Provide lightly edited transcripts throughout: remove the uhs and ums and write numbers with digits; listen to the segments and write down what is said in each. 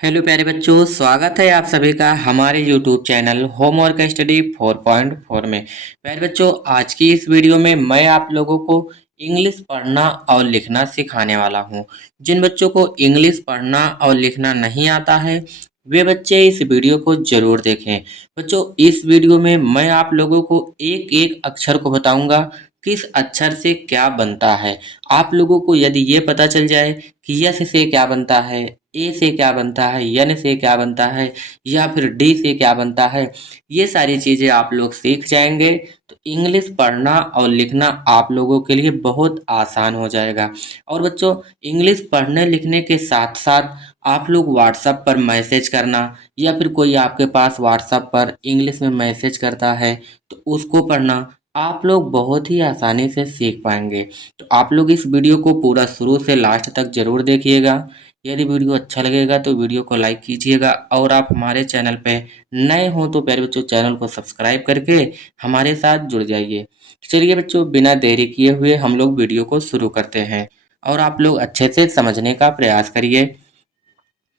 Hello प्यारे बच्चों, स्वागत है आप सभी का हमारे YouTube चैनल होमवर्क स्टडी 4.4 में। प्यारे बच्चों, आज की इस वीडियो में मैं आप लोगों को इंग्लिश पढ़ना और लिखना सिखाने वाला हूं। जिन बच्चों को इंग्लिश पढ़ना और लिखना नहीं आता है वे बच्चे इस वीडियो को जरूर देखें। बच्चों, इस वीडियो में मैं आप लोगों को एक एक अक्षर को बताऊंगा किस अक्षर से क्या बनता है। आप लोगों को यदि ये पता चल जाए कि यस से क्या बनता है, ए से क्या बनता है, एन से क्या बनता है या फिर डी से क्या बनता है, ये सारी चीज़ें आप लोग सीख जाएंगे तो इंग्लिश पढ़ना और लिखना आप लोगों के लिए बहुत आसान हो जाएगा। और बच्चों, इंग्लिश पढ़ने लिखने के साथ साथ आप लोग व्हाट्सएप पर मैसेज करना या फिर कोई आपके पास व्हाट्सएप पर इंग्लिश में मैसेज करता है तो उसको पढ़ना आप लोग बहुत ही आसानी से सीख पाएंगे। तो आप लोग इस वीडियो को पूरा शुरू से लास्ट तक जरूर देखिएगा। यदि वीडियो अच्छा लगेगा तो वीडियो को लाइक कीजिएगा और आप हमारे चैनल पे नए हो तो प्यारे बच्चों चैनल को सब्सक्राइब करके हमारे साथ जुड़ जाइए। चलिए बच्चों, बिना देरी किए हुए हम लोग वीडियो को शुरू करते हैं और आप लोग अच्छे से समझने का प्रयास करिए।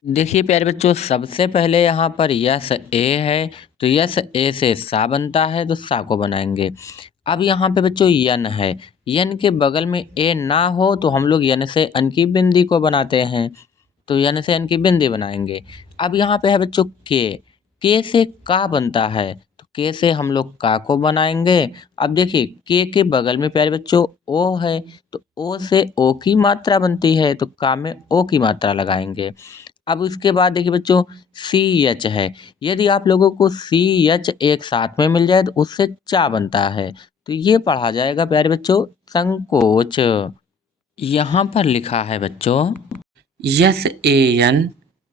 देखिए प्यारे बच्चों, सबसे पहले यहाँ पर यस ए है तो यस ए से सा बनता है तो सा को बनाएंगे। अब यहाँ पे बच्चों यन है, यन के बगल में ए ना हो तो हम लोग यन से अन की बिंदी को बनाते हैं, तो यन से अन की बिंदी बनाएंगे। अब यहाँ पे है बच्चों के से का बनता है तो के से हम लोग का को बनाएंगे। अब देखिए के बगल में प्यारे बच्चों ओ है तो ओ से ओ की मात्रा बनती है तो का में ओ की मात्रा लगाएंगे। अब उसके बाद देखिए बच्चों सी एच है, यदि आप लोगों को सी एच एक साथ में मिल जाए तो उससे चा बनता है, तो ये पढ़ा जाएगा प्यारे बच्चों संकोच। यहाँ पर लिखा है बच्चों यस ए एन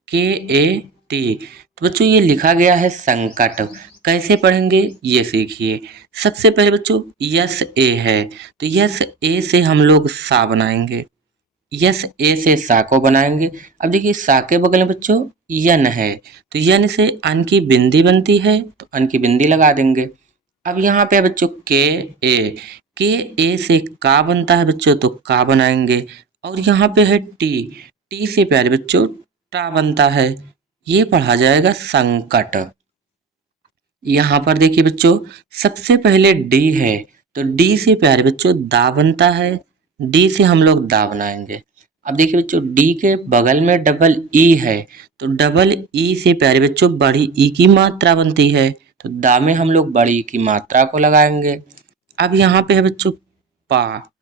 के ए टी, तो बच्चों ये लिखा गया है संकट। कैसे पढ़ेंगे ये सीखिए। सबसे पहले बच्चों यस ए है तो यस ए से हम लोग सा बनाएंगे, यस ए से सा को बनाएंगे। अब देखिए सा के बगल में बच्चों यन है तो यन से अन की बिंदी बनती है तो अन की बिंदी लगा देंगे। अब यहाँ पे है बच्चों के ए से का बनता है बच्चों तो का बनाएंगे। और यहाँ पे है टी, टी से प्यारे बच्चों टा बनता है, ये पढ़ा जाएगा संकट। यहाँ पर देखिए बच्चों सबसे पहले डी है तो डी से प्यारे बच्चों दा बनता है, डी से हम लोग दा बनाएंगे। अब देखिए बच्चों डी के बगल में डबल ई है तो डबल ई से प्यारे बच्चों बड़ी ई की मात्रा बनती है तो दा में हम लोग बड़ी ई की मात्रा को लगाएंगे। अब यहाँ पे है बच्चों पा,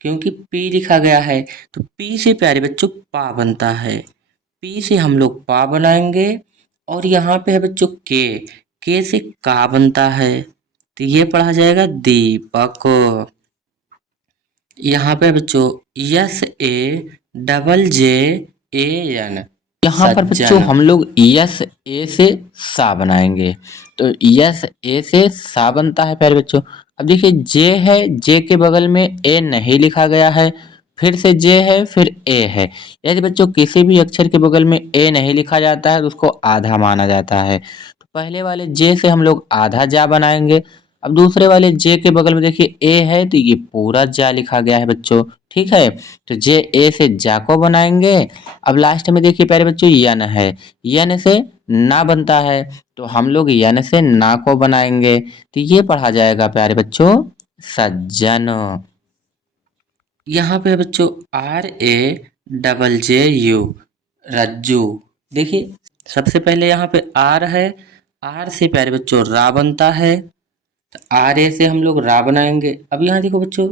क्योंकि पी लिखा गया है तो पी से प्यारे बच्चों पा बनता है, पी से हम लोग पा बनाएंगे। और यहाँ पे है बच्चों के से का बनता है तो ये पढ़ा जाएगा दीपक। यहाँ पे बच्चों S A double J A N, यहाँ पर बच्चों सज्जन। हम लोग यस ए से सा बनाएंगे, तो यस ए से सा बनता है प्यारे बच्चों। अब देखिए जे है, जे के बगल में ए नहीं लिखा गया है, फिर से जे है फिर ए है। यदि बच्चों किसी भी अक्षर के बगल में ए नहीं लिखा जाता है तो उसको आधा माना जाता है, तो पहले वाले जे से हम लोग आधा जा बनाएंगे। अब दूसरे वाले जे के बगल में देखिए ए है तो ये पूरा जा लिखा गया है बच्चों, ठीक है। तो जे ए से जा को बनाएंगे। अब लास्ट में देखिए प्यारे बच्चों यन है, यन से ना बनता है तो हम लोग यन से ना को बनाएंगे, तो ये पढ़ा जाएगा प्यारे बच्चों सज्जन। यहाँ पे बच्चों R A double J U Rajju. देखिए सबसे पहले यहाँ पे आर है, आर से प्यारे बच्चों रा बनता है तो आर ए से हम लोग रा बनाएंगे। अब यहाँ देखो बच्चों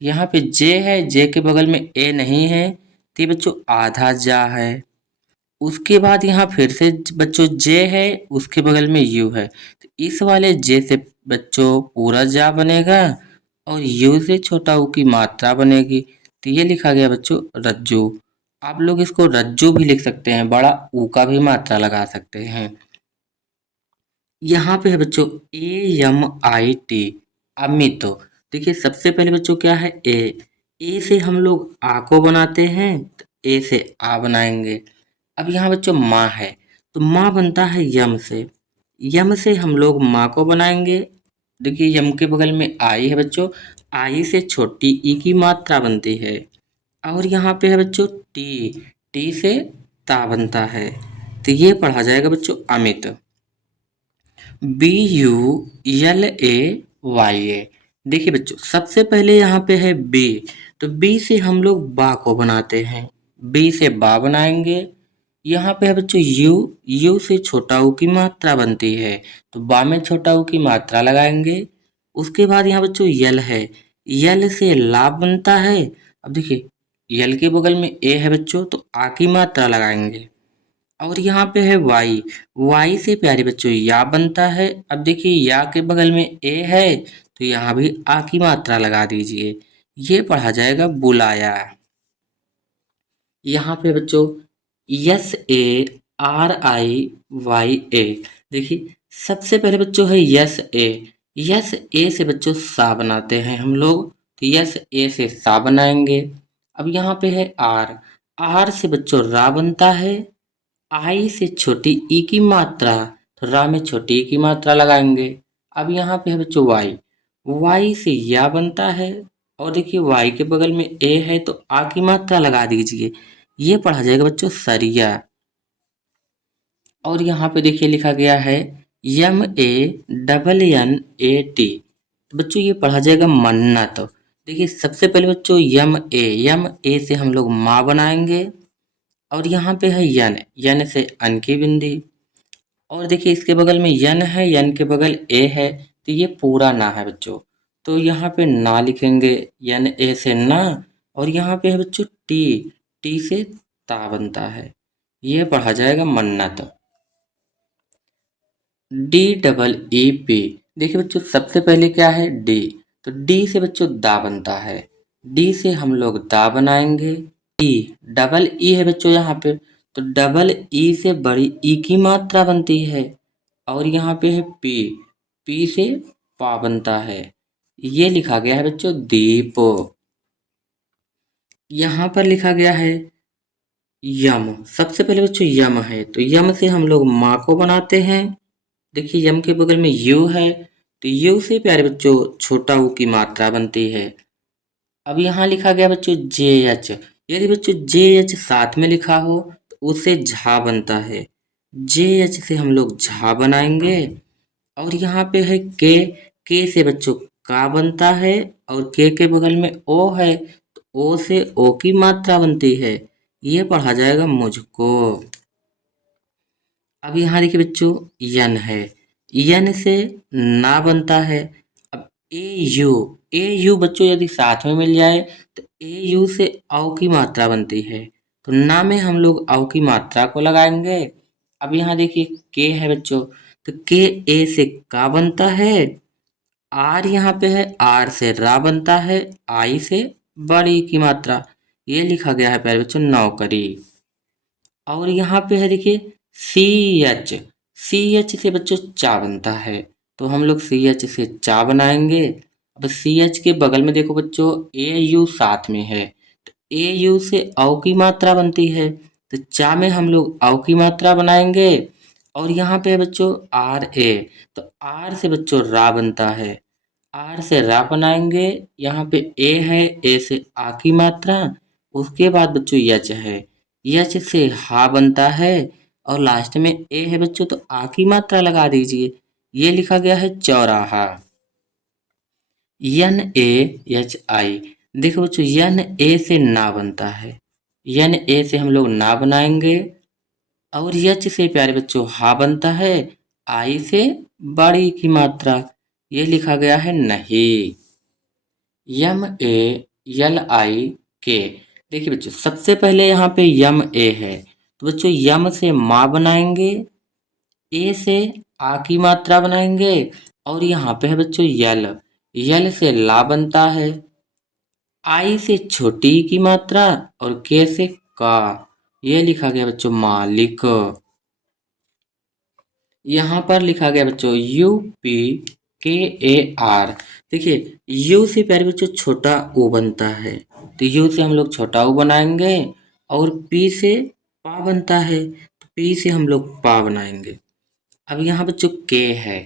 यहाँ पे जे है, जे के बगल में ए नहीं है तो ये बच्चों आधा जा है। उसके बाद यहाँ फिर से बच्चों जे है, उसके बगल में यू है तो इस वाले जे से बच्चों पूरा जा बनेगा और यू से छोटा ऊ की मात्रा बनेगी, तो ये लिखा गया बच्चों रज्जू। आप लोग इसको रज्जू भी लिख सकते हैं, बड़ा ऊ का भी मात्रा लगा सकते हैं। यहाँ पे है बच्चों AMIT अमित। देखिए सबसे पहले बच्चों क्या है ए से हम लोग आ को बनाते हैं तो ए से आ बनाएंगे। अब यहाँ बच्चों माँ है तो माँ बनता है यम से, यम से हम लोग माँ को बनाएंगे। देखिए यम के बगल में आई है बच्चों, आई से छोटी ई की मात्रा बनती है। और यहाँ पे है बच्चों टी, टी से ता बनता है। तो ये पढ़ा जाएगा बच्चों अमित। BULAYA। देखिए बच्चों सबसे पहले यहाँ पे है बी, तो बी से हम लोग बा को बनाते हैं, बी से बा बनाएंगे। यहाँ पे है बच्चों यू, यू से छोटा ऊ की मात्रा बनती है, तो बा में छोटा ऊ की मात्रा लगाएंगे। उसके बाद यहाँ बच्चों यल है, यल से ला बनता है। अब देखिए यल के बगल में ए है बच्चों, तो आ की मात्रा लगाएंगे। और यहाँ पे है वाई, वाई से प्यारे बच्चों या बनता है। अब देखिए या के बगल में ए है, तो यहाँ भी आ की मात्रा लगा दीजिए। ये पढ़ा जाएगा बुलाया। यहाँ पे बच्चों SARIYA। देखिए सबसे पहले बच्चों है यस ए, यस ए से बच्चों सा बनाते हैं हम लोग, तो यस ए से सा बनाएंगे। अब यहाँ पे है आर, आर से बच्चों रा बनता है। आई से छोटी ई की मात्रा, तो रा में छोटी ई की मात्रा लगाएंगे। अब यहाँ पे है बच्चों वाई, वाई से या बनता है। और देखिए वाई के बगल में ए है, तो आ की मात्रा लगा दीजिए। ये पढ़ा जाएगा बच्चों सरिया। और यहाँ पे देखिए लिखा गया है MANNAT। तो बच्चों ये पढ़ा जाएगा मन्नत। देखिए सबसे पहले बच्चों यम ए से हम लोग माँ बनाएंगे। और यहाँ पे है यन, यन से अन की बिंदी। और देखिए इसके बगल में यन है, यन के बगल ए है, तो ये पूरा ना है बच्चों, तो यहाँ पे ना लिखेंगे, यन ए से ना। और यहाँ पे है बच्चों टी, टी से ता बनता है। ये पढ़ा जाएगा मन्नत। DEE। देखिए बच्चों सबसे पहले क्या है डी, तो डी से बच्चों दा बनता है, डी से हम लोग दा बनाएंगे। ई, डबल ई है बच्चों यहाँ पे, तो डबल ई से बड़ी ई की मात्रा बनती है। और यहाँ पे है पी, पी से पा बनता है। ये लिखा गया है बच्चों दीप। यहाँ पर लिखा गया है यम, सबसे पहले बच्चों यम है, तो यम से हम लोग माँ को बनाते हैं। देखिए यम के बगल में यू है, तो यू से प्यारे बच्चों छोटा ऊ की मात्रा बनती है। अब यहाँ लिखा गया बच्चों जे एच, यदि बच्चों जे एच साथ में लिखा हो तो उससे झा बनता है, जे एच से हम लोग झा बनाएंगे। और यहाँ पे है के से बच्चों का बनता है। और के बगल में ओ है, तो ओ से ओ की मात्रा बनती है। ये पढ़ा जाएगा मुझको। अब यहाँ देखिए बच्चों यन है, यन से ना बनता है। अब ए यू बच्चों यदि साथ में मिल जाए तो ए यू से औ की मात्रा बनती है, तो ना में हम लोग औ की मात्रा को लगाएंगे। अब यहाँ देखिए के है बच्चों, तो के ए से का बनता है। आर यहाँ पे है, आर से रा बनता है, आई से बड़ी की मात्रा। ये लिखा गया है प्यारे बच्चों नौकरी। और यहाँ पे है देखिए सी एच, सी एच से बच्चों चा बनता है, तो हम लोग सी एच से चा बनाएंगे। अब सी एच के बगल में देखो बच्चों ए यू साथ में है, तो ए यू से औ की मात्रा बनती है, तो चा में हम लोग औ की मात्रा बनाएंगे। और यहाँ पे है बच्चों आर ए, तो आर से बच्चों रा बनता है, आर से रा बनाएंगे। यहाँ पे ए है, ए से आ की मात्रा। उसके बाद बच्चों यच है, यच से हा बनता है। और लास्ट में ए है बच्चों, तो आ की मात्रा लगा दीजिए। ये लिखा गया है चौराहा, NAHI। देखो बच्चों यन ए से ना बनता है, यन ए से हम लोग ना बनाएंगे। और यच से प्यारे बच्चों हा बनता है, आई से बड़ी की मात्रा। ये लिखा गया है नहीं, MALIK। देखिए बच्चों सबसे पहले यहाँ पे यम ए है, तो बच्चों यम से माँ बनाएंगे, ए से आ की मात्रा बनाएंगे। और यहाँ पे है बच्चों यल, यल से ला बनता है, आई से छोटी की मात्रा। और के से का। ये लिखा गया बच्चों मालिक। यहाँ पर लिखा गया बच्चों UPKAR। देखिए यू से प्यारे बच्चों छोटा ओ बनता है, तो यू से हम लोग छोटा ओ बनाएंगे। और पी से पा बनता है, तो पी से हम लोग पा बनाएंगे। अब यहाँ बच्चों के है,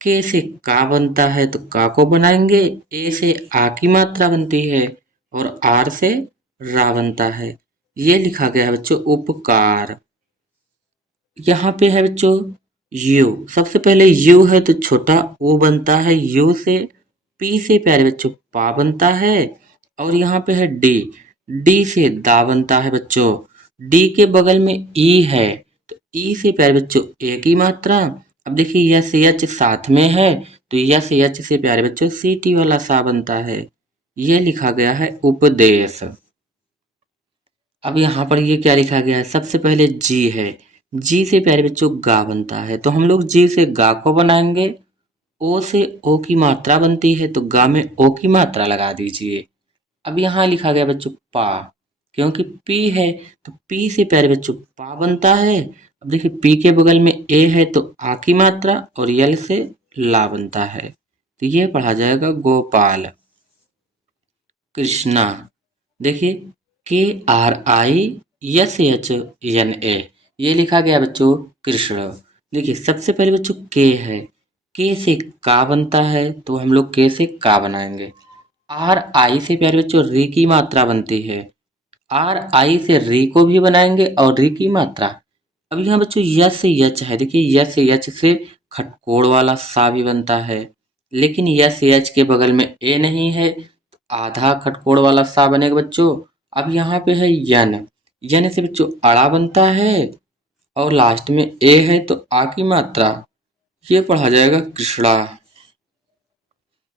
के से का बनता है, तो का को बनाएंगे। ए से आ की मात्रा बनती है, और आर से रा बनता है। ये लिखा गया है बच्चों उपकार। यहाँ पे है बच्चों यू। सबसे पहले यू है तो छोटा ओ बनता है, यू से। पी से प्यारे बच्चों पा बनता है। और यहाँ पे है डी, डी से दा बनता है बच्चों। डी के बगल में ई है तो ई से प्यारे बच्चों ए की मात्रा। अब देखिए यस एच साथ में है तो यस एच से प्यारे बच्चों सी टी वाला सा बनता है। ये लिखा गया है उपदेश। अब यहाँ पर ये क्या लिखा गया है, सबसे पहले जी है। जी से प्यारे बच्चों गा बनता है तो हम लोग जी से गा को बनाएंगे। ओ से ओ की मात्रा बनती है तो गा में ओ की मात्रा लगा दीजिए। अब यहाँ लिखा गया बच्चों पा, क्योंकि पी है तो पी से प्यारे बच्चों पा बनता है। अब देखिए पी के बगल में ए है तो आ की मात्रा और यल से ला बनता है। तो ये पढ़ा जाएगा गोपाल। कृष्णा, देखिए K R I S H N A, ये लिखा गया बच्चों कृष्ण। देखिए सबसे पहले बच्चों के है, के से का बनता है तो हम लोग के से का बनाएंगे। आर आई से प्यारे बच्चों री की मात्रा बनती है, आर आई से री को भी बनाएंगे और री की मात्रा। अब यहाँ बच्चों यस से यच है, देखिए यस से यच से खटकोड़ वाला सा भी बनता है, लेकिन यस यच के बगल में ए नहीं है तो आधा खटकोड़ वाला सा बनेगा बच्चों। अब यहाँ पे है यन, यन से बच्चों अड़ा बनता है और लास्ट में ए है तो आ की मात्रा। ये पढ़ा जाएगा कृष्णा।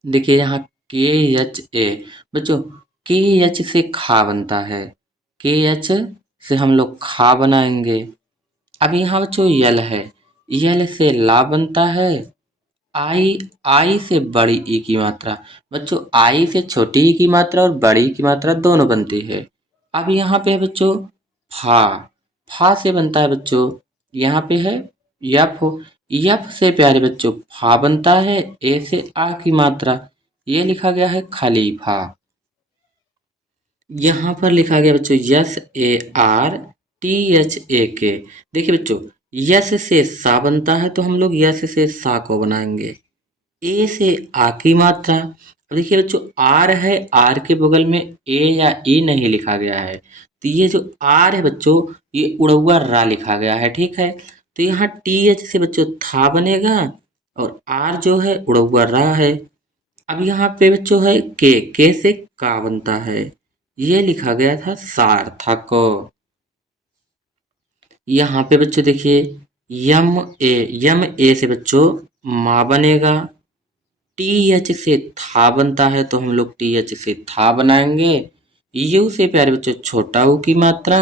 देखिए यहाँ के एच ए, बच्चों के एच से खा बनता है, के एच से हम लोग खा बनाएंगे। अब यहाँ बच्चों यल है, यल से ला बनता है। आई, आई से बड़ी ई की मात्रा, बच्चों आई से छोटी ई की मात्रा और बड़ी ई की मात्रा दोनों बनती है। अब यहाँ पे है बच्चों फा, फा से बनता है बच्चों, यहाँ पे है यफ, यफ से प्यारे बच्चों फा बनता है, ए से आ की मात्रा। ये लिखा गया है खलीफा। यहाँ पर लिखा गया बच्चों S A R T H A के। देखिए बच्चों यस से सा बनता है तो हम लोग यस से सा को बनाएंगे। ए से आ की मात्रा। अब देखिए बच्चों आर है, आर के बगल में ए या ई नहीं लिखा गया है तो ये जो आर है बच्चों ये उड़ौआ रा लिखा गया है, ठीक है। तो यहाँ टी एच से बच्चों था बनेगा और आर जो है उड़ौआ रा है। अब यहाँ पे बच्चों है के से का बनता है, ये लिखा गया था सार्थक। यहाँ पे बच्चों देखिए यम ए, यम ए से बच्चों माँ बनेगा। टी एच से था बनता है तो हम लोग टी एच से था बनाएंगे। यू से प्यारे बच्चों छोटा ऊ की मात्रा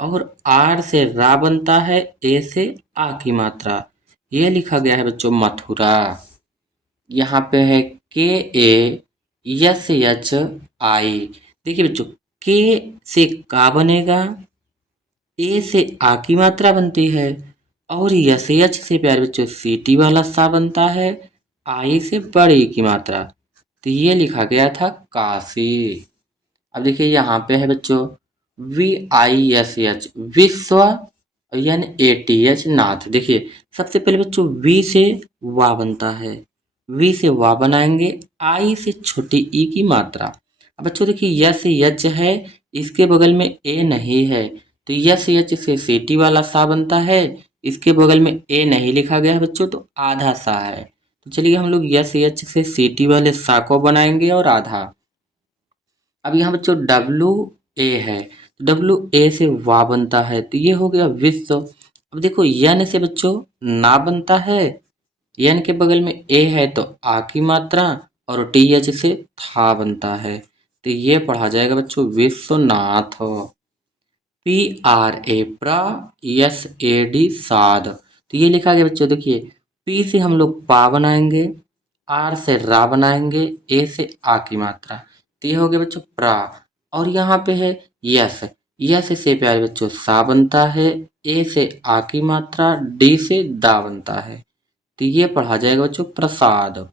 और आर से रा बनता है, ए से आ की मात्रा। ये लिखा गया है बच्चों मथुरा। यहाँ पे है के ए यस एच आई। देखिए बच्चों के से का बनेगा, ए से आ की मात्रा बनती है और यस एच से प्यारे बच्चों सीटी वाला सा बनता है, आई से बड़ी की मात्रा। तो ये लिखा गया था काशी। अब देखिए यहाँ पे है बच्चों वी आई एस एच विश्व, एन ए टी एच नाथ। देखिए सबसे पहले बच्चों वी से वा बनता है, वी से वा बनाएंगे, आई से छोटी ई की मात्रा। अब बच्चों देखिए यस यच है, इसके बगल में ए नहीं है तो यस यच से सीटी वाला सा बनता है, इसके बगल में ए नहीं लिखा गया है बच्चों तो आधा सा है। तो चलिए हम लोग यस यच से सीटी वाले सा को बनाएंगे और आधा। अब यहाँ बच्चों डब्लू ए है, डब्लू ए से वा बनता है तो ये हो गया विश्व। अब देखो यन से बच्चों ना बनता है, यन के बगल में ए है तो आ की मात्रा और टी एच से था बनता है तो ये पढ़ा जाएगा बच्चों विश्वनाथ। पी आर ए प्रा, एस ए डी साध। तो ये लिखा गया बच्चों देखिए पी से हम लोग पा बनाएंगे, आर से रा बनाएंगे, ए से आ की मात्रा। तो ये हो गया बच्चों प्रा। और यहाँ पे है यस, यस से प्यारे बच्चों सा बनता है, ए से आ की मात्रा, डी से दा बनता है तो ये पढ़ा जाएगा बच्चों प्रसाद।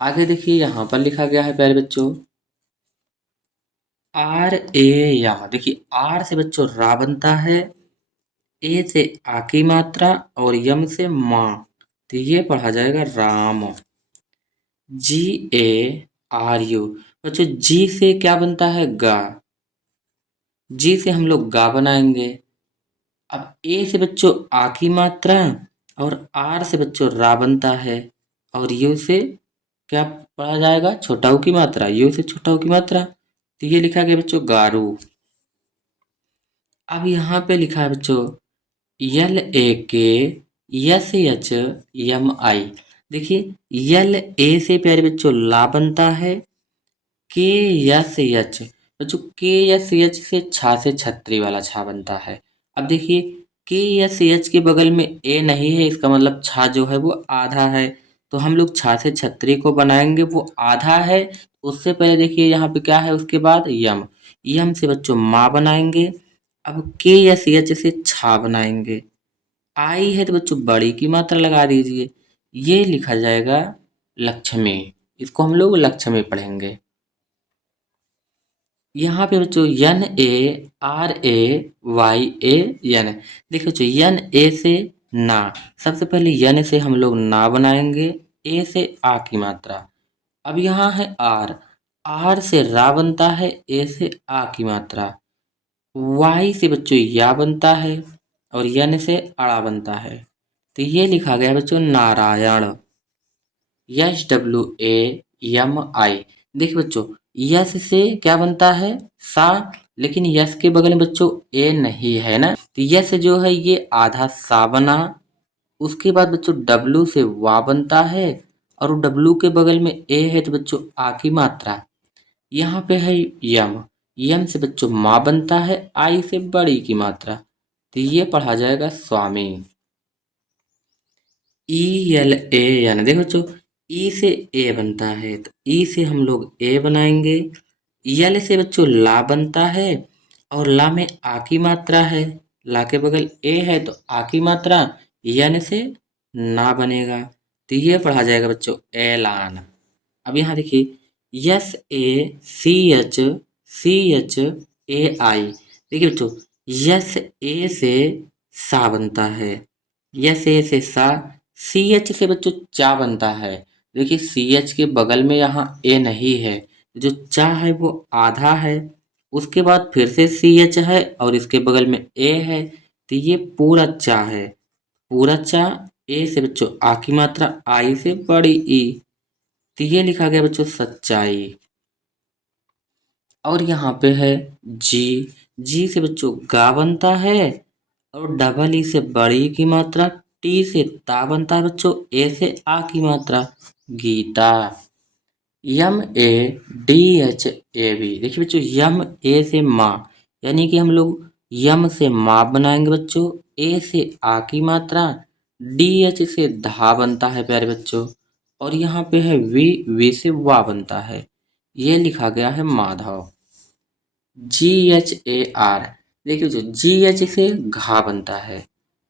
आगे देखिए यहाँ पर लिखा गया है प्यारे बच्चों आर ए या। देखिए आर से बच्चों रा बनता है, ए से आ की मात्रा और यम से माँ तो ये पढ़ा जाएगा राम। जी ए आर यू, बच्चों जी से क्या बनता है गा, जी से हम लोग गा बनाएंगे, अब ए से बच्चों आ की मात्रा और आर से बच्चों रा बनता है और यू से क्या पढ़ा जाएगा, छोटा ऊ की मात्रा, यू से छोटा ऊ की मात्रा, तो ये लिखा गया बच्चों गारू। अब यहाँ पे लिखा है बच्चों यल ए के यस एच एम आई। देखिए यल ए से प्यारे बच्चों ला बनता है, के यस एच बच्चों के यस एच से छा से छतरी वाला छा बनता है। अब देखिए के यस एच के बगल में ए नहीं है, इसका मतलब छा जो है वो आधा है, तो हम लोग छा से छतरी को बनाएंगे, वो आधा है। उससे पहले देखिए यहाँ पे क्या है, उसके बाद यम, यम से बच्चों माँ बनाएंगे। अब के यस एच से छा बनाएंगे, आई है तो बच्चों बड़ी की मात्रा लगा दीजिए, ये लिखा जाएगा लक्ष्मी। इसको हम लोग लक्ष्मी पढ़ेंगे। यहाँ पे बच्चों यन ए आर ए वाई ए यन, देखो बच्चों यन ए से ना, सबसे पहले यन से हम लोग ना बनाएंगे, ए से आ की मात्रा। अब यहाँ है आर, आर से रा बनता है, ए से आ की मात्रा। वाई से बच्चों या बनता है और यन से अड़ा बनता है, तो ये लिखा गया बच्चों Narayan. S W A M I. देखिए बच्चों यस से क्या बनता है, सा, लेकिन यस के बगल में बच्चों ए नहीं है ना, तो यस जो है ये आधा सा बना। उसके बाद बच्चों डब्लू से वा बनता है और डब्लू के बगल में ए है तो बच्चों आ की मात्रा। यहाँ पे है यम, यम से बच्चों माँ बनता है, आई से बड़ी की मात्रा, तो ये पढ़ा जाएगा स्वामी। ई एल ए एन, देखो बच्चों ई से ए बनता है, तो ई से हम लोग ए बनाएंगे। यल से बच्चों ला बनता है और ला में आ की मात्रा है, ला के बगल ए है तो आ की मात्रा, यन से ना बनेगा, तो ये पढ़ा जाएगा बच्चों एलान। अब यहाँ देखिए yes A C H A आई। देखिए बच्चों यस ए से सा बनता है, यस ए से सा, सी एच से बच्चों चा बनता है। देखिए सी एच के बगल में यहाँ ए नहीं है, जो चा है वो आधा है। उसके बाद फिर से सी एच है और इसके बगल में ए है, तो ये पूरा चा है, पूरा चा। ए से बच्चों आ की मात्रा, आई से बड़ी ई, तो ये लिखा गया बच्चों सच्चाई। और यहाँ पे है जी, जी से बच्चों गा बनता है और डबल ई से बड़ी की मात्रा, टी से ता बनता है बच्चों, ए से आ की मात्रा, Geeta. M A D H A B, देखिए बच्चों यम ए से माँ, यानी कि हम लोग यम से माँ बनाएंगे बच्चों, ए से आ की मात्रा, डी एच से धा बनता है प्यारे बच्चों, और यहाँ पे है वी, वी से वा बनता है, ये लिखा गया है माधव। जी एच ए आर, देखिए जो जी एच से घा बनता है,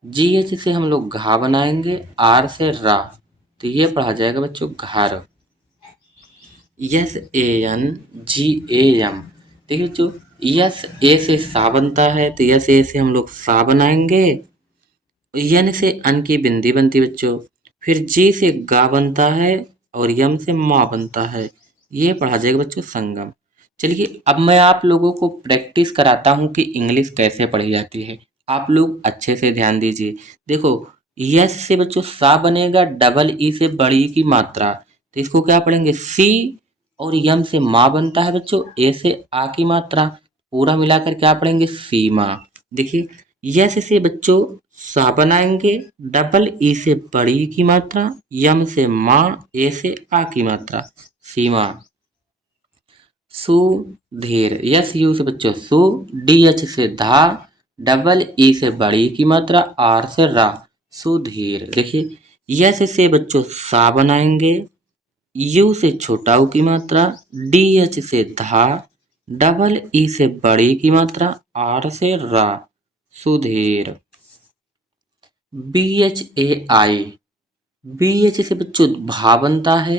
जी एच से हम लोग घा बनाएंगे, आर से रा, तो ये पढ़ा जाएगा बच्चों घर। S A N G A M, देखिए बच्चों यस ए से सा बनता है, तो यस ए से हम लोग सा बनाएंगे, यन से अन की बिंदी बनती बच्चों, फिर जी से गा बनता है और यम से माँ बनता है, ये पढ़ा जाएगा बच्चों संगम। चलिए अब मैं आप लोगों को प्रैक्टिस कराता हूँ कि इंग्लिश कैसे पढ़ी जाती है, आप लोग अच्छे से ध्यान दीजिए। देखो यस से बच्चों सा बनेगा, डबल ई से बड़ी की मात्रा, तो इसको क्या पढ़ेंगे सी, और यम से माँ बनता है बच्चों, ए से आ की मात्रा, पूरा मिलाकर क्या पढ़ेंगे सीमा। देखिए यस से बच्चों सा बनाएंगे, डबल ई से बड़ी की मात्रा, यम से माँ, ए से आ की मात्रा, सीमा। सुधीर, यस यू से बच्चों सु, डी एच से धा, डबल ई से बड़ी की मात्रा, आर से रा, सुधीर। देखिए यस से बच्चों सा बनाएंगे, यू से छोटा ऊ की मात्रा, डी एच से धा, डबल ई से बड़ी की मात्रा, आर से रा, Sudhir. B H A I, B H से बच्चों भा बनता है,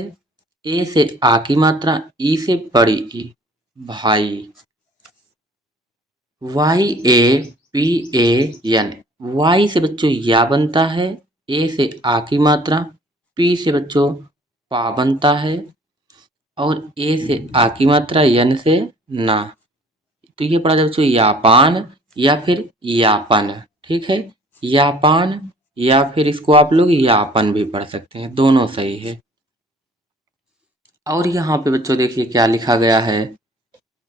ए से आ की मात्रा, ई से बड़ी ई, भाई। Y A P A N, Y से बच्चों या बनता है, ए से आ की मात्रा, पी से बच्चों पा बनता है और ए से आ की मात्रा, यन से ना, तो ये पढ़ा जाए बच्चों यापान या फिर यापन। ठीक है, यापान, या फिर इसको आप लोग यापन भी पढ़ सकते हैं, दोनों सही है। और यहाँ पे बच्चों देखिए क्या लिखा गया है,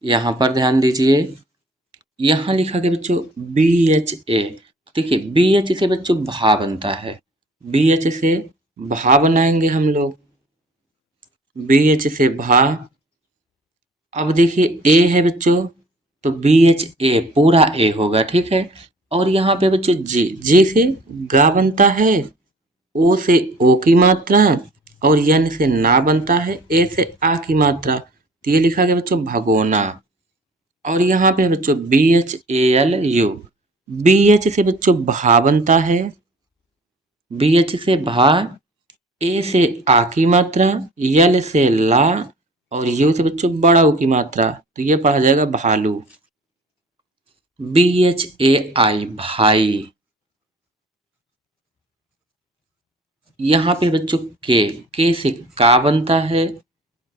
यहाँ पर ध्यान दीजिए। यहाँ लिखा गया बच्चों BHA। देखिए BH से बच्चों भा बनता है, BH से भा बनाएंगे हम लोग, BH से भा। अब देखिए ए है बच्चों, तो BHA पूरा ए होगा, ठीक है। और यहाँ पे बच्चों जे से गा बनता है, ओ से ओ की मात्रा, और यन से ना बनता है, ए से आ की मात्रा, तो ये लिखा गया बच्चों भगोना। और यहाँ पे बच्चों BHALU, BH से बच्चों भा बनता है, BH से भा, ए से आ की मात्रा, यल से ला, और यू से बच्चों बड़ा ऊ की मात्रा, तो ये पढ़ा जाएगा भालू। BHAI भाई। यहाँ पे बच्चों के से का बनता है,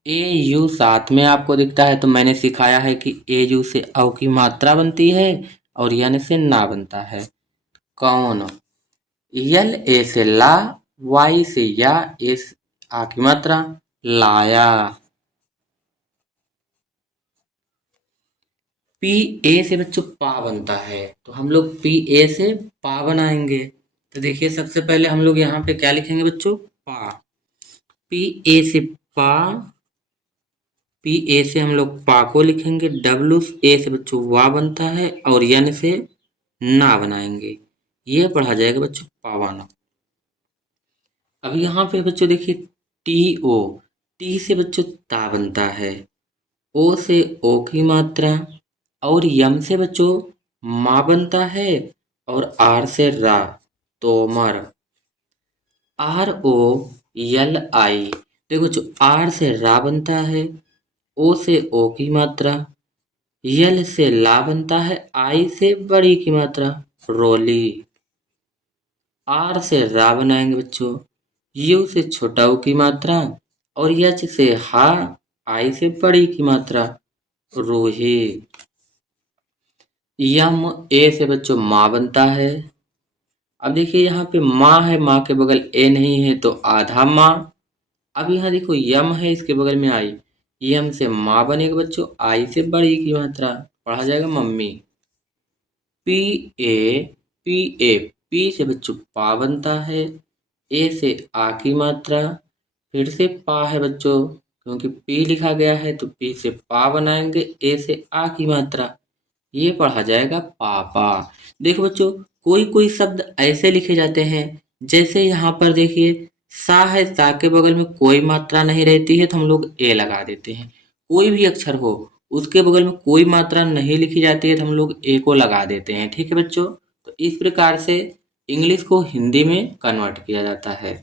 AU साथ में आपको दिखता है, तो मैंने सिखाया है कि AU से औ की मात्रा बनती है और यन से ना बनता है। कौन, यल ए से ला, वाई से या, ए से आ की मात्रा, लाया। पी ए से बच्चों पा बनता है, तो हम लोग पी ए से पा बनाएंगे। तो देखिए सबसे पहले हम लोग यहाँ पे क्या लिखेंगे बच्चों, पा। पी ए से पा, पी ए से हम लोग पा को लिखेंगे, डब्लू ए से बच्चों वा बनता है, और यन से ना बनाएंगे, ये पढ़ा जाएगा बच्चों पावाना। अब यहाँ पे बच्चों देखिए टी ओ, टी से बच्चों ता बनता है, ओ से ओ की मात्रा, और यम से बच्चों माँ बनता है, और आर से रा, तोमर। ROLI, देखो बच्चों आर से रा बनता है, ओ से ओ की मात्रा, यल से ला बनता है, आई से बड़ी की मात्रा, रोली। आर से रा बनाएंगे बच्चों, यू से छोटा ऊ की मात्रा, और यच से हा, आई से बड़ी की मात्रा, रूही। यम ए से बच्चों माँ बनता है। अब देखिए यहाँ पे माँ है, माँ के बगल ए नहीं है, तो आधा माँ। अब यहाँ देखो यम है, इसके बगल में आई, यम से माँ बनेगा बच्चों, आई से बड़ी की मात्रा, पढ़ा जाएगा mummy. P A, P A, P से बच्चों पा बनता है, ए से आ की मात्रा, फिर से पा है बच्चों, क्योंकि पी लिखा गया है तो पी से पा बनाएंगे, ए से आ की मात्रा, ये पढ़ा जाएगा पापा। देखो बच्चों कोई कोई शब्द ऐसे लिखे जाते हैं, जैसे यहाँ पर देखिए सा है, सा के बगल में कोई मात्रा नहीं रहती है तो हम लोग ए लगा देते हैं। कोई भी अक्षर हो उसके बगल में कोई मात्रा नहीं लिखी जाती है तो हम लोग ए को लगा देते हैं, ठीक है बच्चों। तो इस प्रकार से इंग्लिश को हिंदी में कन्वर्ट किया जाता है।